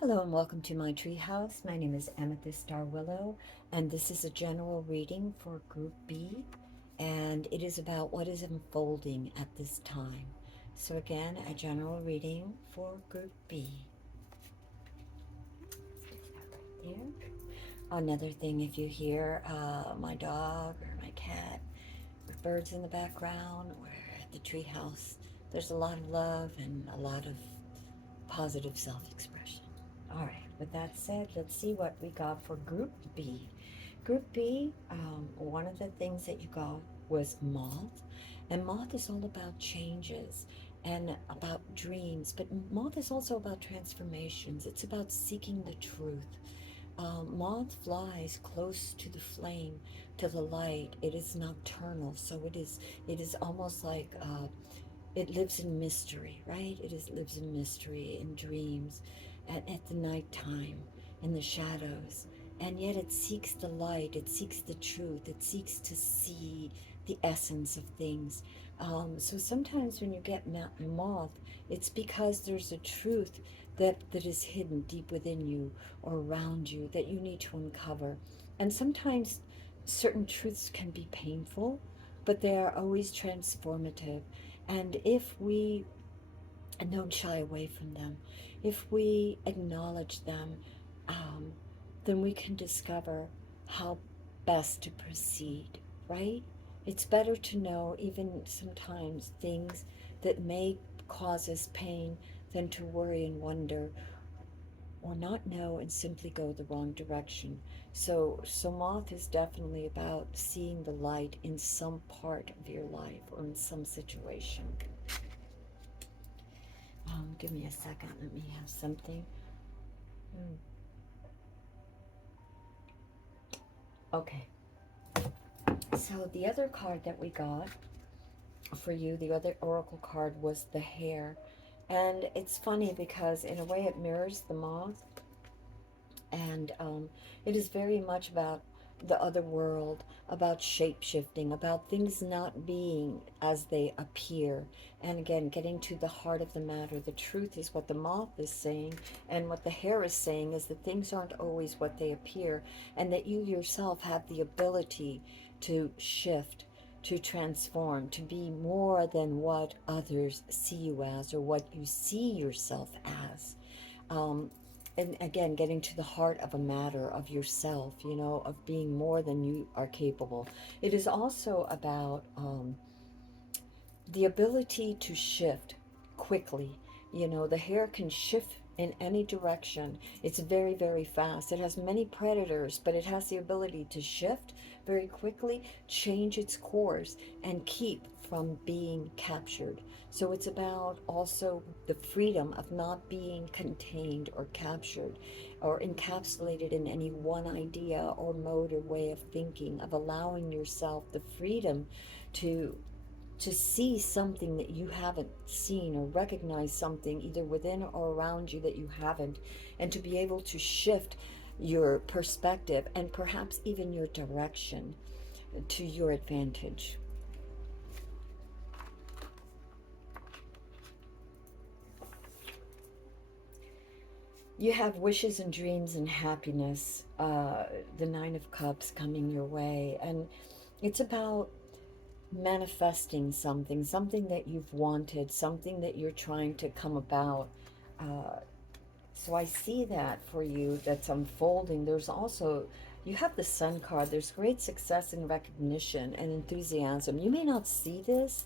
Hello and welcome to my treehouse. My name is Amethyst Star Willow, and this is a general reading for Group B, and it is about what is unfolding at this time. So, again, a general reading for Group B. Right there. Another thing, if you hear my dog or my cat or birds in the background, we're at the treehouse. There's a lot of love and a lot of positive self expression. All right, with that said, let's see what we got for Group B. Group B, one of the things that you got was moth. And moth is all about changes and about dreams, but moth is also about transformations. It's about seeking the truth. Moth flies close to the flame, to the light. It is nocturnal, so it is almost like it lives in mystery, right? Lives in mystery, in dreams, at the nighttime, in the shadows. And yet it seeks the light, it seeks the truth, it seeks to see the essence of things. So sometimes when you get moth, it's because there's a truth that is hidden deep within you or around you that you need to uncover. And sometimes certain truths can be painful, but they are always transformative. And if we don't shy away from them, if we acknowledge them, um, then we can discover how best to proceed, right? It's better to know, even sometimes, things that may cause us pain than to worry and wonder or not know and simply go the wrong direction. So moth is definitely about seeing the light in some part of your life or in some situation. Give me a second. Let me have something. Mm. Okay. So the other card that we got for you, the other oracle card, was the hare. And it's funny because in a way it mirrors the moth, and it is very much about the other world, about shape shifting, about things not being as they appear. And again, getting to the heart of the matter. The truth is what the moth is saying, and what the hare is saying is that things aren't always what they appear, and that you yourself have the ability to shift, to transform, to be more than what others see you as or what you see yourself as. Um, and again, getting to the heart of a matter of yourself, of being more than you are capable. It is also about the ability to shift quickly. The hare can shift in any direction. It's very, very fast. It has many predators, but it has the ability to shift very quickly, change its course, and keep from being captured. So it's about also the freedom of not being contained or captured or encapsulated in any one idea or mode or way of thinking, of allowing yourself the freedom to see something that you haven't seen, or recognize something either within or around you that you haven't, and to be able to shift your perspective and perhaps even your direction to your advantage. You have wishes and dreams and happiness, the Nine of Cups coming your way, and it's about manifesting something that you've wanted, something that you're trying to come about. Uh, So I see that for you that's unfolding. There's also, you have the Sun card. There's great success and recognition and enthusiasm. You may not see this.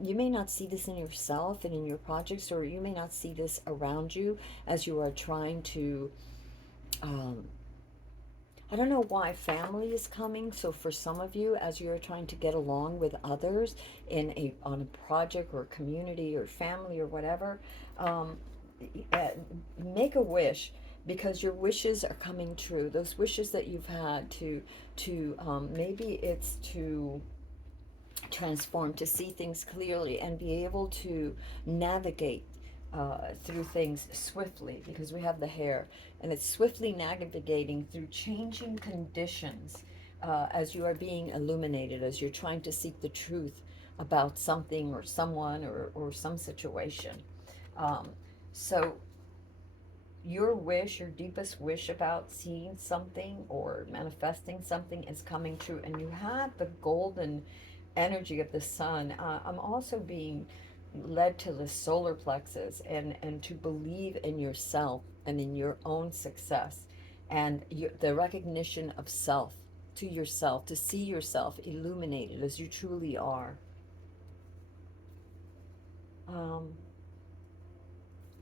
You may not see this in yourself and in your projects, or you may not see this around you as you are trying to. Um, I don't know why family is coming. So for some of you, as you're trying to get along with others on a project or community or family or whatever, um, uh, make a wish, because your wishes are coming true. Those wishes that you've had to maybe it's to transform, to see things clearly and be able to navigate through things swiftly, because we have the hare, and it's swiftly navigating through changing conditions, as you are being illuminated, as you're trying to seek the truth about something or someone or some situation. Um, so your wish, your deepest wish about seeing something or manifesting something is coming true, and you have the golden energy of the sun. I'm also being led to the solar plexus, and to believe in yourself and in your own success, and the recognition of self, to yourself, to see yourself illuminated as you truly are. Um,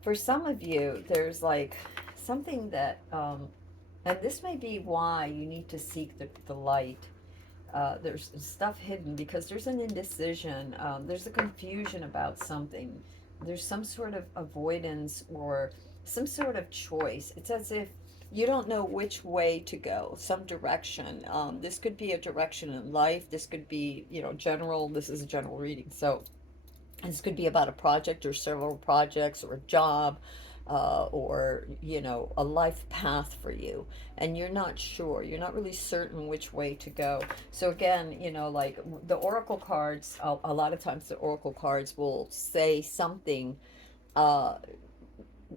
for some of you, there's like something that, and this may be why you need to seek the light. There's stuff hidden because there's an indecision, there's a confusion about something, there's some sort of avoidance or some sort of choice. It's as if you don't know which way to go, some direction. This could be a direction in life. This could be, general. This is a general reading. So this could be about a project or several projects or a job, or a life path for you, and you're not sure, you're not really certain which way to go. So again, like the oracle cards, a lot of times the oracle cards will say something. uh,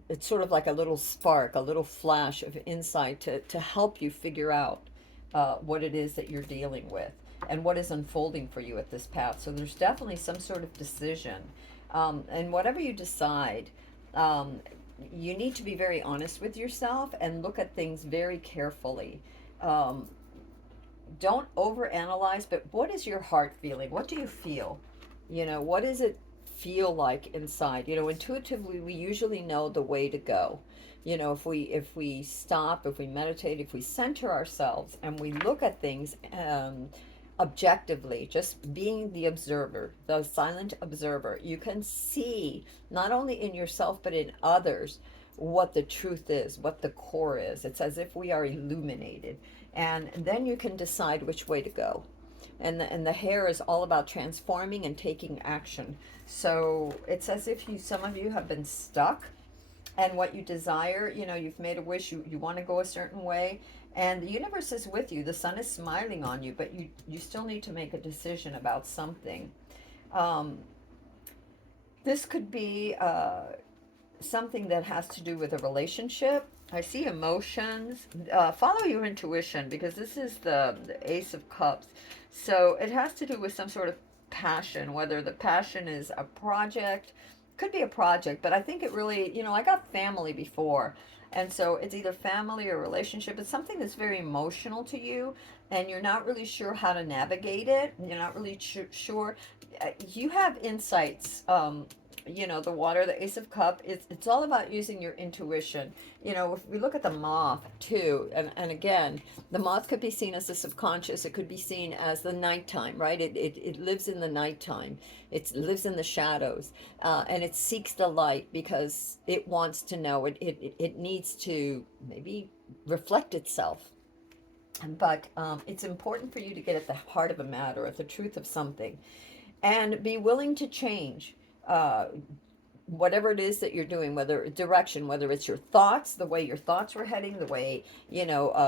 it's sort of like a little spark, a little flash of insight to help you figure out what it is that you're dealing with and what is unfolding for you at this path. So there's definitely some sort of decision. And whatever you decide, um, you need to be very honest with yourself and look at things very carefully. Um, don't overanalyze, but what is your heart feeling? What do you feel? What does it feel like inside? Intuitively, we usually know the way to go. If we stop, if we meditate, if we center ourselves and we look at things objectively, just being the observer, the silent observer, you can see not only in yourself but in others what the truth is, what the core is. It's as if we are illuminated, and then you can decide which way to go. And the hair is all about transforming and taking action. So it's as if some of you have been stuck, and what you desire, you've made a wish, you want to go a certain way, and the universe is with you, the sun is smiling on you, but you still need to make a decision about something. um, this could be something that has to do with a relationship. I see emotions. Follow your intuition, because this is the Ace of Cups. So it has to do with some sort of passion, whether the passion is a project, could be a project, but I think it really, I got family before. And so it's either family or relationship. It's something that's very emotional to you, and you're not really sure how to navigate it. You're not really sure. You have insights. The water, the Ace of Cup, it's all about using your intuition. If we look at the moth too, and again, the moth could be seen as the subconscious, it could be seen as the nighttime, right? It lives in the nighttime, it lives in the shadows, and it seeks the light because it wants to know, it needs to maybe reflect itself. But it's important for you to get at the heart of a matter, at the truth of something, and be willing to change. Uh, Whatever it is that you're doing, whether direction, whether it's your thoughts, the way your thoughts were heading, the way,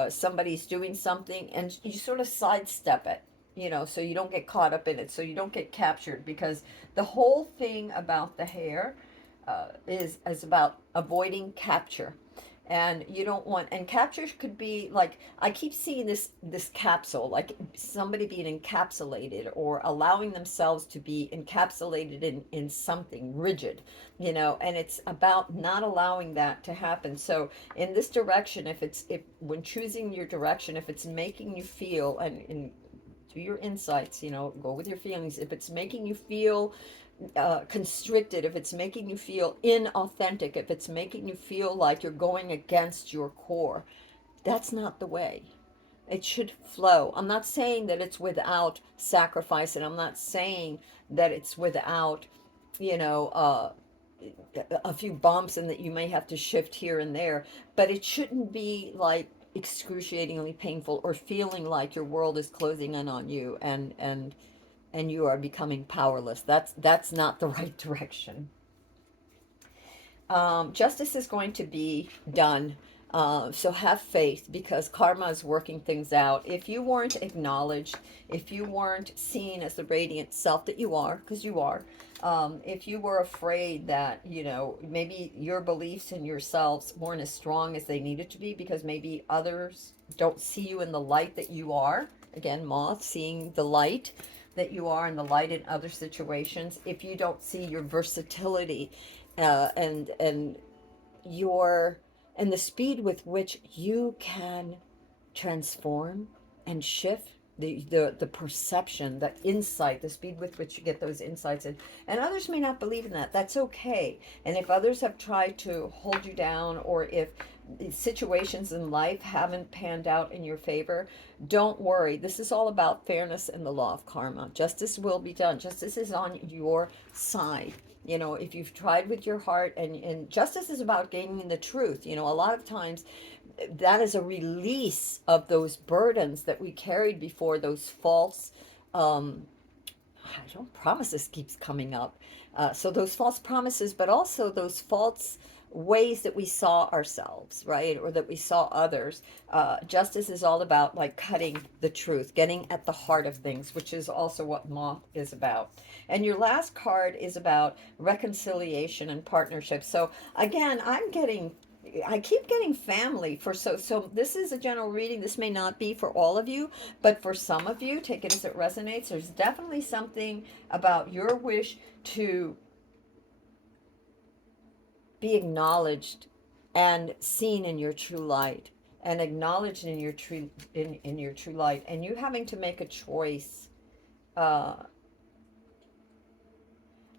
somebody's doing something, and you sort of sidestep it, so you don't get caught up in it, so you don't get captured, because the whole thing about the hair is about avoiding capture. And you don't want, and capture could be like, I keep seeing this capsule, like somebody being encapsulated or allowing themselves to be encapsulated in something rigid, and it's about not allowing that to happen. So in this direction, if when choosing your direction, if it's making you feel, and do your insights, go with your feelings, if it's making you feel constricted, if it's making you feel inauthentic, if it's making you feel like you're going against your core, that's not the way. It should flow. I'm not saying that it's without sacrifice, and I'm not saying that it's without, you know, uh, a few bumps and that you may have to shift here and there, but it shouldn't be like excruciatingly painful or feeling like your world is closing in on you, and you are becoming powerless. That's not the right direction. Justice is going to be done So have faith, because karma is working things out. If you weren't acknowledged, if you weren't seen as the radiant self that you are, because you are, if you were afraid that, maybe your beliefs in yourselves weren't as strong as they needed to be, because maybe others don't see you in the light that you are. Again, moth, seeing the light that you are and the light in other situations. If you don't see your versatility, and your and the speed with which you can transform and shift the perception, the insight, the speed with which you get those insights in. And others may not believe in that. That's okay. And if others have tried to hold you down, or if situations in life haven't panned out in your favor, don't worry. This is all about fairness and the law of karma. Justice will be done. Justice is on your side. If you've tried with your heart, and justice is about gaining the truth. A lot of times that is a release of those burdens that we carried before, those false, I don't promise, this keeps coming up. So those false promises, but also those false ways that we saw ourselves, right? Or that we saw others. Justice is all about like cutting the truth, getting at the heart of things, which is also what moth is about. And your last card is about reconciliation and partnership. So again, I keep getting family for, so this is a general reading. This may not be for all of you, but for some of you, take it as it resonates. There's definitely something about your wish to be acknowledged and seen in your true light, and acknowledged in your true light, and you having to make a choice. uh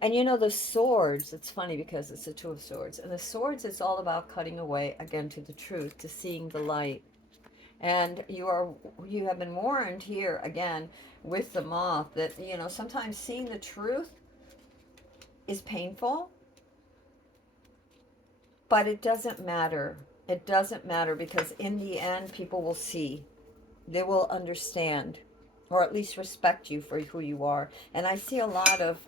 and the swords, it's funny because it's the two of swords, and the swords is all about cutting away again to the truth, to seeing the light. And you have been warned here again with the moth that sometimes seeing the truth is painful, but it doesn't matter. It doesn't matter, because in the end people will see, they will understand, or at least respect you for who you are. And I see a lot of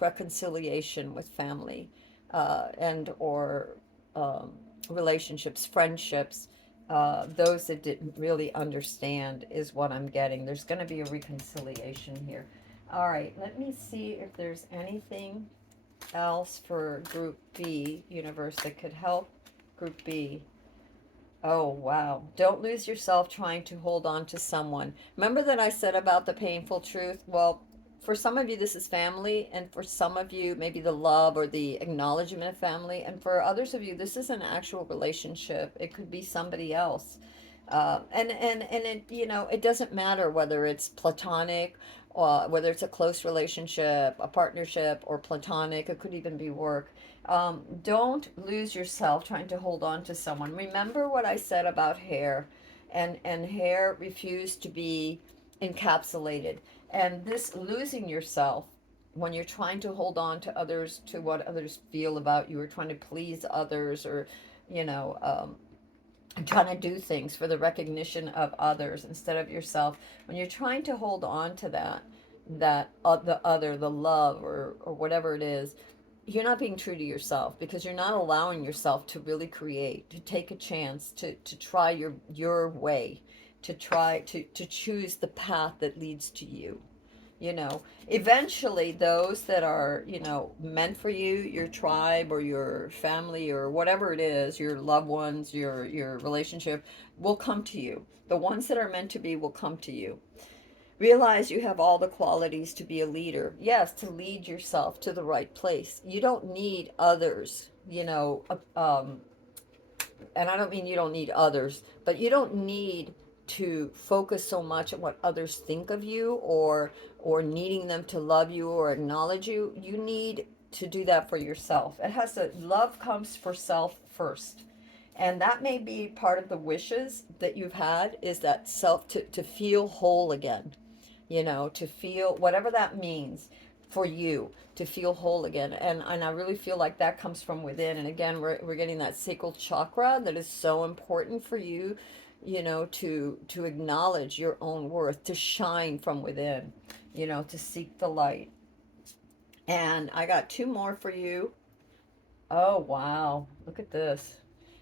reconciliation with family, and or um, relationships, friendships. Those that didn't really understand is what I'm getting. There's going to be a reconciliation here. All right, let me see if there's anything else for Group B, universe, that could help Group B. Oh, wow. Don't lose yourself trying to hold on to someone. Remember that I said about the painful truth? Well, for some of you, this is family, and for some of you, maybe the love or the acknowledgement of family, and for others of you, this is an actual relationship. It could be somebody else. And it, it doesn't matter whether it's platonic, or whether it's a close relationship, a partnership, or platonic. It could even be work. Don't lose yourself trying to hold on to someone. Remember what I said about hair, and hair refused to be encapsulated. And this losing yourself when you're trying to hold on to others, to what others feel about you, or trying to please others, or you know um, trying to do things for the recognition of others instead of yourself. When you're trying to hold on to the other, the love, or whatever it is, you're not being true to yourself, because you're not allowing yourself to really create, to take a chance, to try your way, to try to choose the path that leads to you. Eventually those that are, meant for you, your tribe or your family or whatever it is, your loved ones, your relationship, will come to you. The ones that are meant to be will come to you. Realize you have all the qualities to be a leader. Yes, to lead yourself to the right place. You don't need others, and I don't mean you don't need others, but you don't need to focus so much on what others think of you, or needing them to love you or acknowledge you. You need to do that for yourself. It has to, love comes for self first. And that may be part of the wishes that you've had, is that self, to feel whole again, to feel whatever that means for you, to feel whole again. And I really feel like that comes from within. And again, we're getting that sacral chakra that is so important for you, to acknowledge your own worth, to shine from within, to seek the light. And I got two more for you. Oh, wow. Look at this.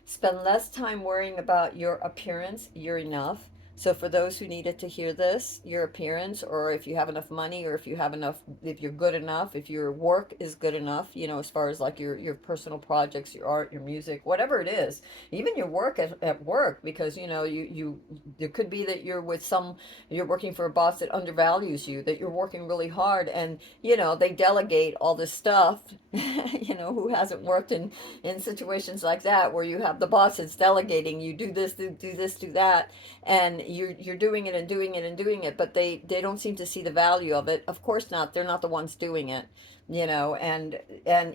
Spend less time worrying about your appearance. You're enough. So for those who needed to hear this, your appearance, or if you have enough money, or if you have enough, if you're good enough, if your work is good enough, as far as like your personal projects, your art, your music, whatever it is, even your work at work, because you it could be that you're working for a boss that undervalues you, that you're working really hard, and they delegate all this stuff. Who hasn't worked in situations like that where you have the boss that's delegating you do this, do this, do that, and you're doing it and doing it and doing it, but they don't seem to see the value of it. Of course not. They're not the ones doing it, and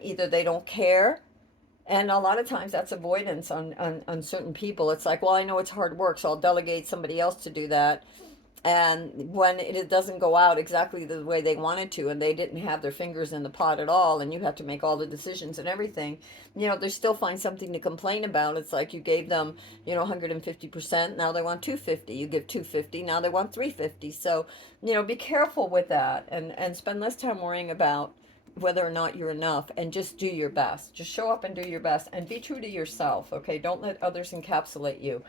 either they don't care, and a lot of times that's avoidance on certain people. It's like, well, I know it's hard work, so I'll delegate somebody else to do that. And when it doesn't go out exactly the way they wanted to, and they didn't have their fingers in the pot at all, and you have to make all the decisions and everything, they still find something to complain about. It's like you gave them 150%, now they want 250. You give 250, now they want 350. So be careful with that, and spend less time worrying about whether or not you're enough, and just do your best. Just show up and do your best, and be true to yourself. Okay, don't let others encapsulate you.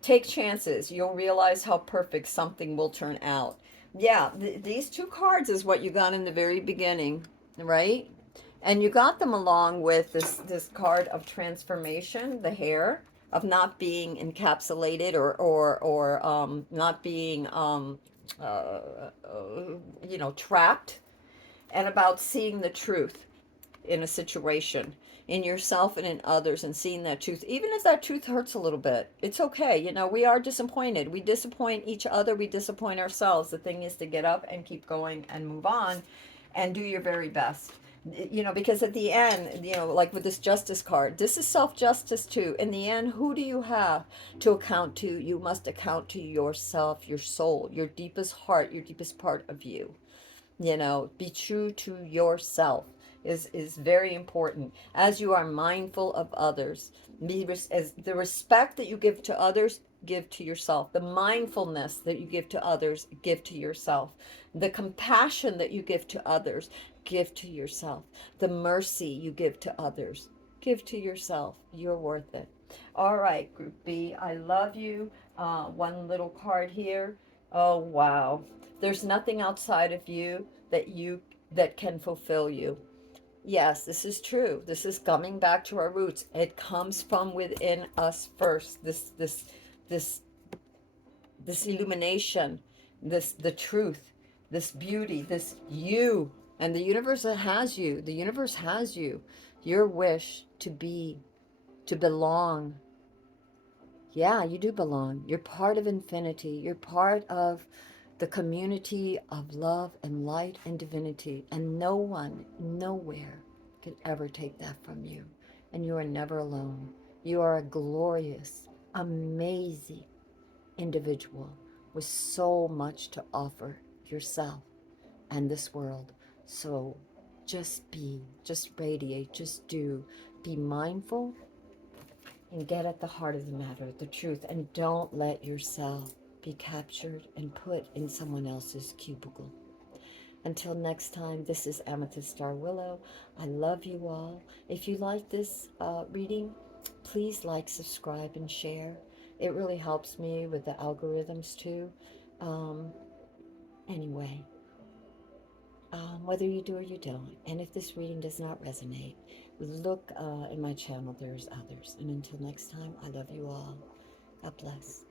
Take chances. You'll realize how perfect something will turn out. Yeah, these two cards is what you got in the very beginning, right? And you got them along with this card of transformation, the hair, of not being encapsulated, or not being trapped, and about seeing the truth in a situation, in yourself and in others, and seeing that truth, even if that truth hurts a little bit. It's okay. We are disappointed. We disappoint each other. We disappoint ourselves. The thing is to get up and keep going and move on and do your very best. Because at the end, like with this justice card, this is self-justice too. In the end, who do you have to account to? You must account to yourself, your soul, your deepest heart, your deepest part of you. Be true to yourself is very important, as you are mindful of others. As the respect that you give to others, give to yourself. The mindfulness that you give to others, give to yourself. The compassion that you give to others, give to yourself. The mercy you give to others, give to yourself. You're worth it. All right, Group B, I love you. One little card here. Oh, wow. There's nothing outside of you that can fulfill you. Yes, this is true. This is coming back to our roots. It comes from within us first. This this illumination, the truth, this beauty, this you. And the universe has you. The universe has you. Your wish to be, to belong. Yeah, you do belong. You're part of infinity. You're part of the community of love and light and divinity. And no one, nowhere can ever take that from you. And you are never alone. You are a glorious, amazing individual with so much to offer yourself and this world. So just be, just radiate, just do. Be mindful and get at the heart of the matter, the truth, and don't let yourself be captured and put in someone else's cubicle. Until next time, this is Amethyst Star Willow. I love you all. If you like this reading, please like, subscribe, and share. It really helps me with the algorithms too. Anyway, whether you do or you don't. And if this reading does not resonate, look in my channel. There's others. And until next time, I love you all. God bless.